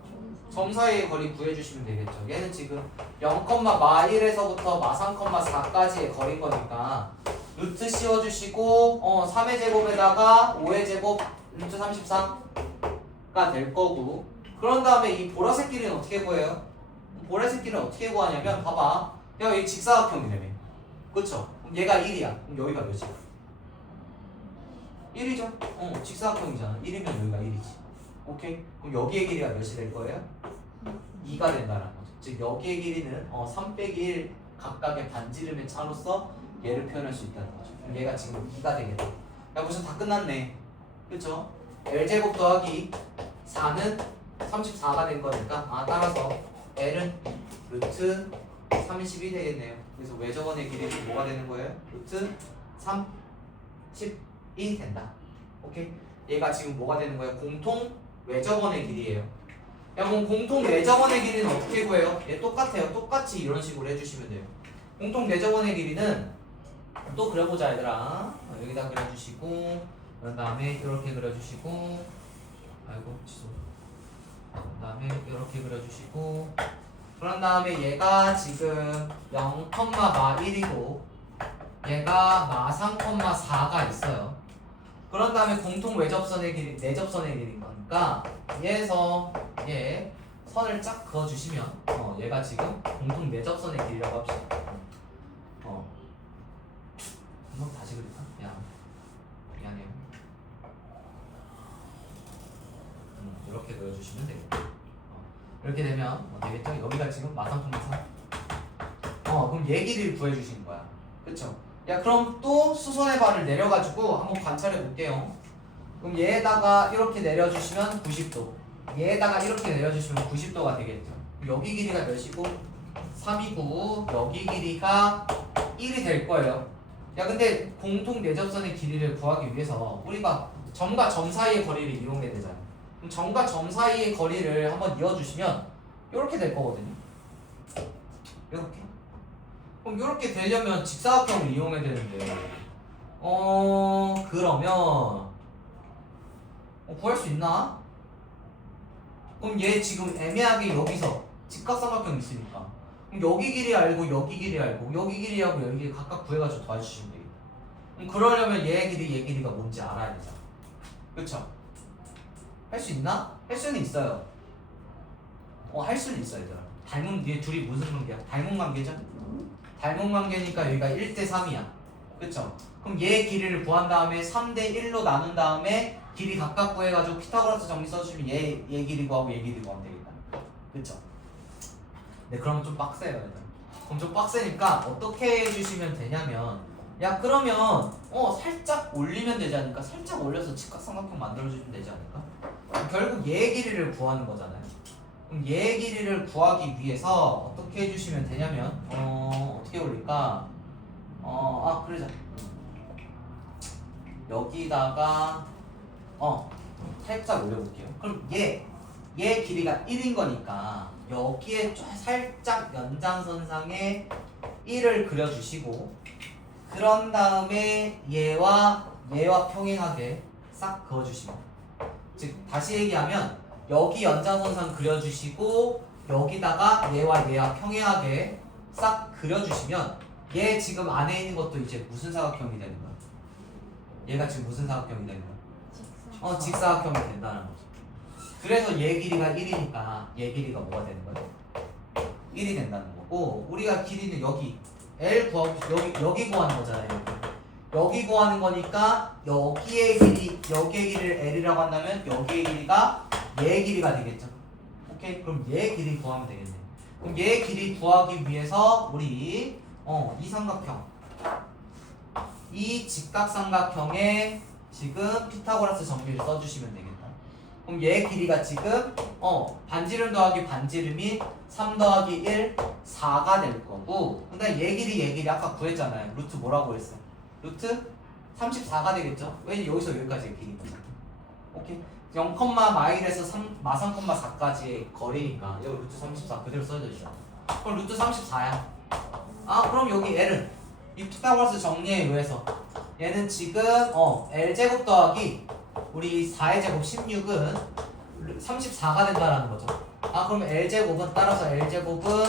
점 사이의 거리 구해주시면 되겠죠. 얘는 지금 0,-1에서부터 마3,4까지의 거리인 거니까 루트 씌워주시고 3의 제곱에다가 5의 제곱 루트 33가 될 거고 그런 다음에 이 보라색 길이는 어떻게 구해요? 보라색 길이는 어떻게 구하냐면 봐봐. 얘가 이 직사각형이라며. 그쵸? 그럼 얘가 1이야. 그럼 여기가 몇이야? 1이죠? 직사각형이잖아. 1이면 여기가 1이지. 오케이? 그럼 여기의 길이가 몇이 될 거예요? 2가 된다는 거죠. 즉 여기의 길이는 3/1 각각의 반지름의 차로서 얘를 표현할 수 있다는 거죠. 그럼 얘가 지금 2가 되겠다. 야 벌써 다 끝났네. 그쵸? L제곱 더하기 4는 34가 된 거니까 따라서 L은 루트 30이 되겠네요. 그래서 외접원의 길이는 뭐가 되는 거예요? 루트 30이 된다. 오케이? 얘가 지금 뭐가 되는 거예요? 공통 외접원의 길이에요. 야 그럼 공통 내점원의 길이는 어떻게 구해요? 얘 똑같아요. 똑같이 이런 식으로 해주시면 돼요. 공통 내점원의 길이는 또 그려보자 얘들아. 여기다 그려주시고 그런 다음에 이렇게 그려주시고 아이고 취소. 그다음에 이렇게 그려주시고 그런 다음에 얘가 지금 0,1이고 얘가 마 3,4가 있어요. 그런 다음에 공통 외접선의 길이 내접선의 길인 거니까 얘에서 얘 선을 쫙 그어주시면 얘가 지금 공통 내접선의 길이라고 합시다. 한번 다시 그릴까? 미안해요. 이렇게 그려주시면 되겠다. 이렇게 되면 되겠죠? 여기가 지금 마상통마상. 그럼 얘 길이를 구해주신 거야. 그쵸? 야 그럼 또 수선의 발을 내려가지고 한번 관찰해 볼게요. 그럼 얘에다가 이렇게 내려주시면 90도. 얘에다가 이렇게 내려주시면 90도가 되겠죠. 여기 길이가 몇이고 3이고 여기 길이가 1이 될 거예요. 야 근데 공통 내접선의 길이를 구하기 위해서 우리가 점과 점 사이의 거리를 이용해야 되잖아. 그럼 점과 점 사이의 거리를 한번 이어주시면 이렇게 될 거거든요. 이렇게. 그럼 이렇게 되려면 직사각형을 이용해야 되는데 그러면 구할 수 있나? 그럼 얘 지금 애매하게 여기서 직각삼각형 있으니까 그럼 여기 길이 알고 여기 길이 알고 여기 길이하고 여기 길이 각각 구해가지고 도와주시면 되겠다. 그럼 그러려면 얘 길이 얘 길이가 뭔지 알아야 되잖아. 그쵸? 할 수 있나? 할 수는 있어요. 할 수는 있어요 얘들아. 닮은 얘 둘이 무슨 관계야? 닮은 관계죠? 닮은 관계니까 여기가 1대3이야. 그쵸? 그럼 얘 길이를 구한 다음에 3대1로 나눈 다음에 길이 각각 구해가지고 피타고라스 정리 써주시면 얘 길이 구하고 얘 길이 구하면 되겠다. 그쵸? 네, 그러면 좀 빡세요. 그럼 좀 빡세니까 어떻게 해주시면 되냐면 야 그러면 살짝 올리면 되지 않을까? 살짝 올려서 직각삼각형 만들어주면 되지 않을까? 결국 얘 길이를 구하는 거잖아요. 그럼 얘 길이를 구하기 위해서 어떻게 해주시면 되냐면 어떻게 올릴까? 그러자. 여기다가 살짝 올려볼게요. 그럼 얘 길이가 1인 거니까 여기에 살짝 연장선상에 1을 그려주시고 그런 다음에 얘와 평행하게 싹 그어주시면 즉 다시 얘기하면 여기 연장선상 그려주시고 여기다가 얘와 평행하게 싹 그려주시면 얘 지금 안에 있는 것도 이제 무슨 사각형이 되는 거야? 얘가 지금 무슨 사각형이 되는 거야? 직사각형이 된다는 거죠. 그래서 얘 길이가 1이니까 얘 길이가 뭐가 되는 거야? 1이 된다는 거고 우리가 길이는 여기 L 구하고 여기 구하는 거잖아요. 여기 구하는 거니까 여기의 길이를 L이라고 한다면 여기의 길이가 얘 길이가 되겠죠. 오케이? 그럼 얘 길이 구하면 되겠네. 그럼 얘 길이 구하기 위해서 우리 이 삼각형 이 직각삼각형에 지금 피타고라스 정리를 써주시면 되겠다. 그럼 얘 길이가 지금 반지름 더하기 반지름이 3 더하기 1 4가 될 거고 근데 얘 길이 아까 구했잖아요. 루트 뭐라고 했어? 루트 34가 되겠죠? 왜냐면 여기서 여기까지의 길인 거잖아. 오케이? 0,마일에서 마 3,4까지의 거리니까 여기 루트 34 그대로 써져 있어. 그럼 루트 34야. 그럼 여기 L은 이 피타고라스 정리에 의해서 얘는 지금 L제곱 더하기 우리 4의 제곱 16은 34가 된다라는 거죠. 그럼 L제곱은 따라서 L제곱은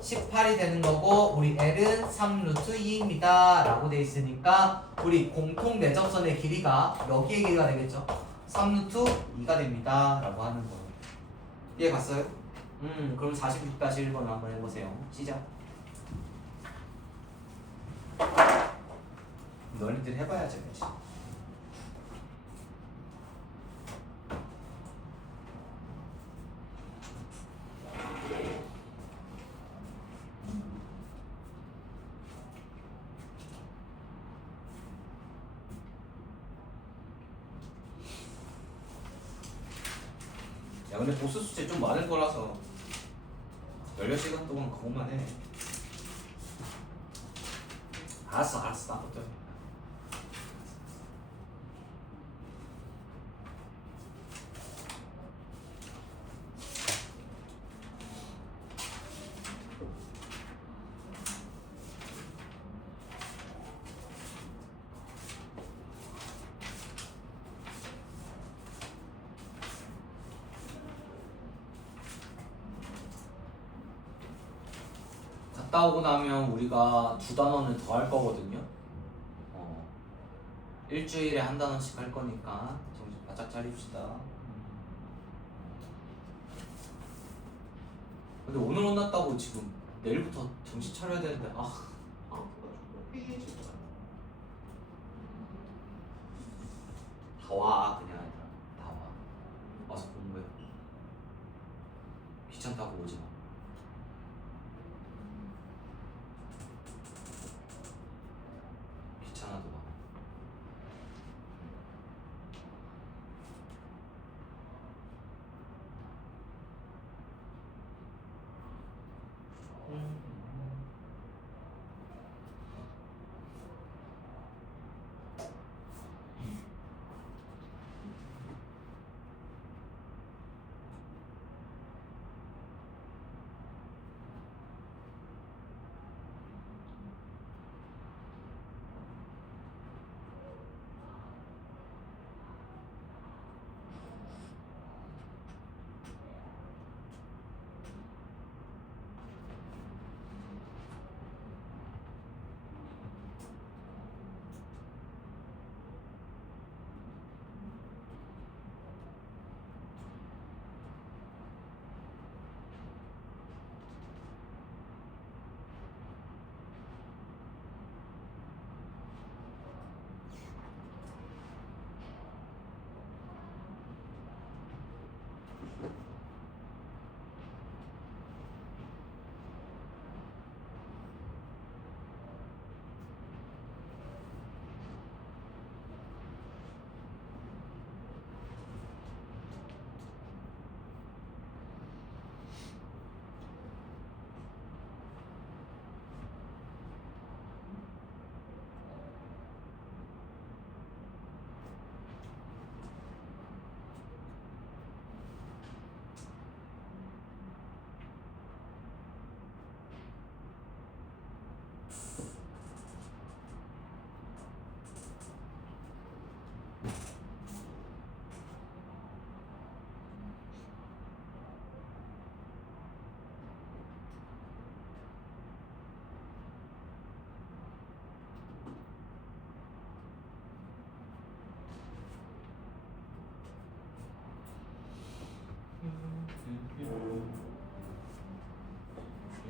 18이 되는 거고 우리 L은 3루트 2입니다 라고 돼 있으니까 우리 공통 내접선의 길이가 여기의 길이가 되겠죠. 3루트 2가 됩니다 라고 하는 거예요. 이해 갔어요? 그럼 46-1번을 한번 해보세요. 시작. 너희들 해봐야죠. 야 근데 보스 수치 좀 많을 거라서 16시간 동안 그것만 해. 알았어 나부터. 갔다 오고 나면 우리가 2단원을 더 할 거거든요. 일주일에 1단원씩 할 거니까 정신 바짝 차립시다. 근데 오늘 혼났다고 지금 내일부터 정신 차려야 되는데 피해지잖아. 다 와 그냥 얘들아 다 와. 와서 공부해. 귀찮다고 오지 마. 귀찮아도 와.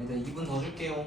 얘들 2분 더 줄게요.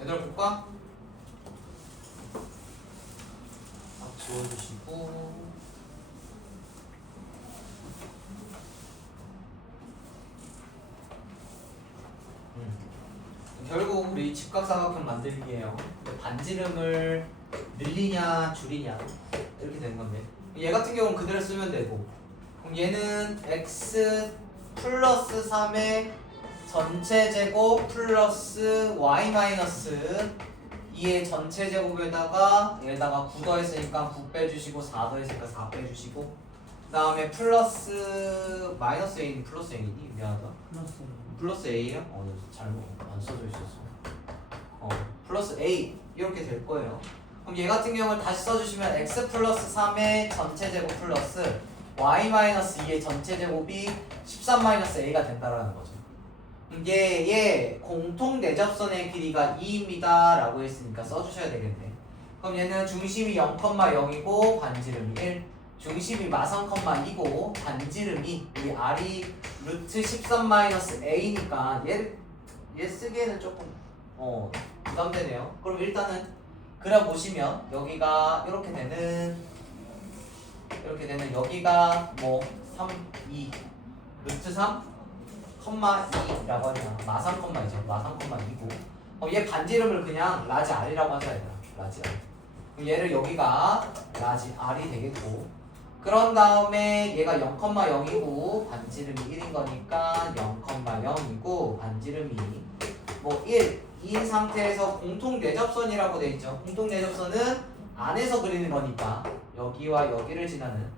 얘들아 볼까? 딱 지워주시고 결국 우리 직각사각형 만들기예요. 반지름을 늘리냐 줄이냐 이렇게 되는 건데 얘 같은 경우는 그대로 쓰면 되고 그럼 얘는 x 플러스 3의 전체 제곱 플러스 y 마이너스 2의 전체 제곱에다가 얘다가 9 더했으니까 9 빼주시고 4 더했으니까 4 빼주시고 그 다음에 플러스 마이너스 a는 플러스 a니? 미안하다 플러스 a야? 잘못 안 써져 있었어 플러스 a 이렇게 될 거예요. 그럼 얘 같은 경우는 다시 써주시면 x 플러스 3의 전체 제곱 플러스 y 마이너스 2의 전체 제곱이 13 마이너스 a가 된다라는 거죠. 얘 공통 내접선의 길이가 2입니다 라고 했으니까 써주셔야 되겠네. 그럼 얘는 중심이 0,0이고 반지름이 1, 중심이 마상, 2고 반지름이 우리 r이 루트 13 마이너스 a니까 얘 쓰기에는 조금 부담되네요. 그럼 일단은 그려 보시면 여기가 이렇게 되는 여기가 뭐 3, 2 루트 3, 2라고 하냐 마상, 2죠. 마상, 2고 얘 반지름을 그냥 라지 r이라고 하자 얘들아. 라지 r. 그럼 얘를 여기가 라지 r이 되겠고, 그런 다음에 얘가 0,0이고 반지름이 1인 거니까 0,0이고 반지름이 뭐 1인 상태에서 공통 내접선이라고 돼 있죠. 공통 내접선은 안에서 그리는 거니까 여기와 여기를 지나는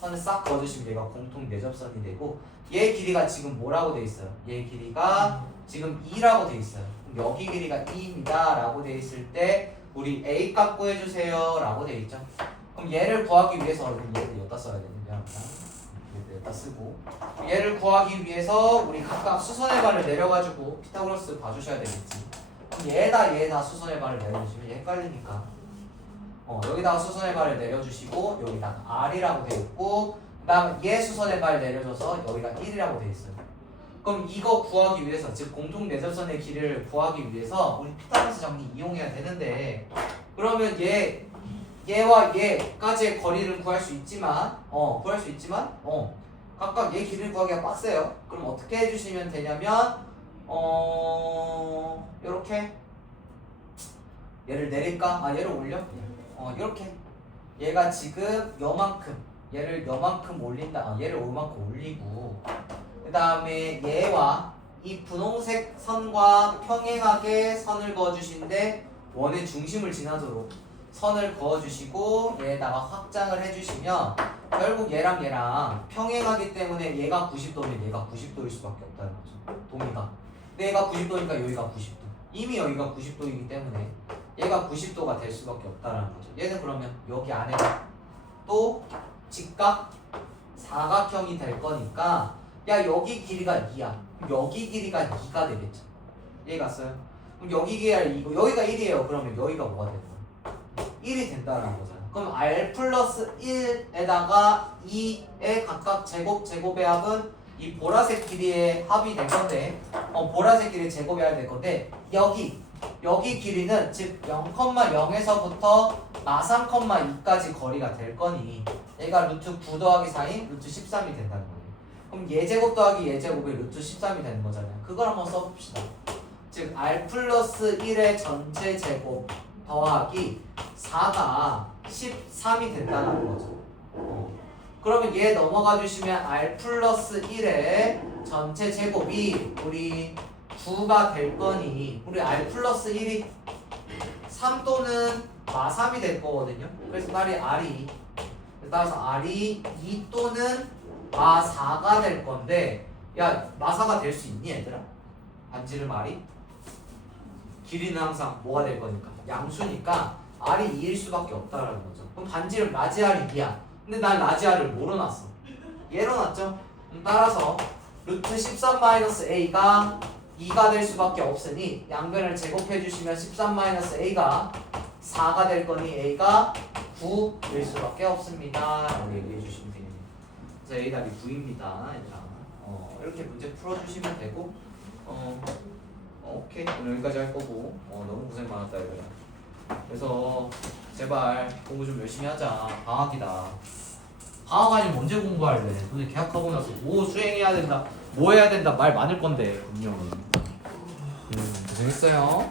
선을 싹 그어주시면 얘가 공통 내접선이 되고, 얘 길이가 지금 뭐라고 돼 있어요? 얘 길이가 지금 2라고 돼 있어요. 그럼 여기 길이가 2입니다 라고 돼 있을 때 우리 A 값 구해주세요 라고 돼 있죠. 그럼 얘를 구하기 위해서 얘를 여기다 써야 되는데 여기다 쓰고, 얘를 구하기 위해서 우리 각각 수선의 발을 내려가지고 피타고라스 봐주셔야 되겠지. 그럼 얘에다 수선의 발을 내려주시면 얘 헷갈리니까 여기다가 수선의 발을 내려주시고 여기다가 R이라고 되어 있고, 그 다음에 얘 수선의 발을 내려줘서 여기가 1이라고 되어 있어요. 그럼 이거 구하기 위해서, 즉 공통 내접선의 길이를 구하기 위해서 우리 피타고라스 정리 이용해야 되는데, 그러면 얘와 얘까지의 거리를 구할 수 있지만 각각 얘 길이를 구하기가 빡세요. 그럼 어떻게 해주시면 되냐면 이렇게 얘를 내릴까? 얘를 올려? 이렇게 얘가 지금 요만큼, 얘를 요만큼 올린다. 얘를 요만큼 올리고, 그 다음에 얘와 이 분홍색 선과 평행하게 선을 그어주신데 원의 중심을 지나도록 선을 그어주시고 얘에다가 확장을 해주시면 결국 얘랑 평행하기 때문에 얘가 90도면 얘가 90도일 수밖에 없다는 거죠. 동의가. 근데 얘가 90도니까 여기가 90도. 이미 여기가 90도이기 때문에 얘가 90도가 될 수밖에 없다는 거죠. 얘는 그러면 여기 안에가 또 직각 사각형이 될 거니까 야 여기 길이가 2야. 그럼 여기 길이가 2가 되겠죠. 이해 갔어요? 그럼 여기 길이가 2고 여기가 1이에요. 그러면 여기가 뭐가 되는 거야? 1이 된다는 거잖아. 그럼 r 플러스 1에다가 2의 각각 제곱의 합은 이 보라색 길이의 합이 될 건데, 보라색 길이의 제곱이 될 건데, 여기 길이는 즉 0,0에서부터 마상, 2까지 거리가 될 거니 얘가 루트 9 더하기 4인 루트 13이 된다는 거예요. 그럼 얘 제곱 더하기 얘 제곱이 루트 13이 되는 거잖아요. 그걸 한번 써봅시다. 즉 r 플러스 1의 전체 제곱 더하기 4가 13이 된다는 거죠. 그러면 얘 넘어가 주시면 r 플러스 1의 전체 제곱이 우리 9가 될 거니 우리 r 플러스 1이 3 또는 마3이 될 거거든요. 그래서 따라서 r이 2 또는 마4가 될 건데, 야 마4가 될 수 있니 얘들아? 반지름 r이? 길이는 항상 뭐가 될 거니까 양수니까 r이 2일 수밖에 없다라는 거죠. 그럼 반지름 라지 r이 2야. 근데 난 라지 r을 뭐로 놨어? 얘로 놨죠? 따라서 루트 13-a가 2가 될 수밖에 없으니 양변을 제곱해 주시면 13-a가 4가 될 거니 a가 9일 수밖에 없습니다 라고 얘기해 주시면 되겠네요. 그래서 a 답이 9입니다 얘들아. 이렇게 문제 풀어주시면 되고, 오케이, 오늘 여기까지 할 거고, 너무 고생 많았다 얘들아. 그래서 제발 공부 좀 열심히 하자. 방학이다. 방학 아니면 언제 공부할래? 근데 계약하고 나서 뭐 수행해야 된다, 뭐 해야 된다 말 많을 건데 분명히. 고생했어요.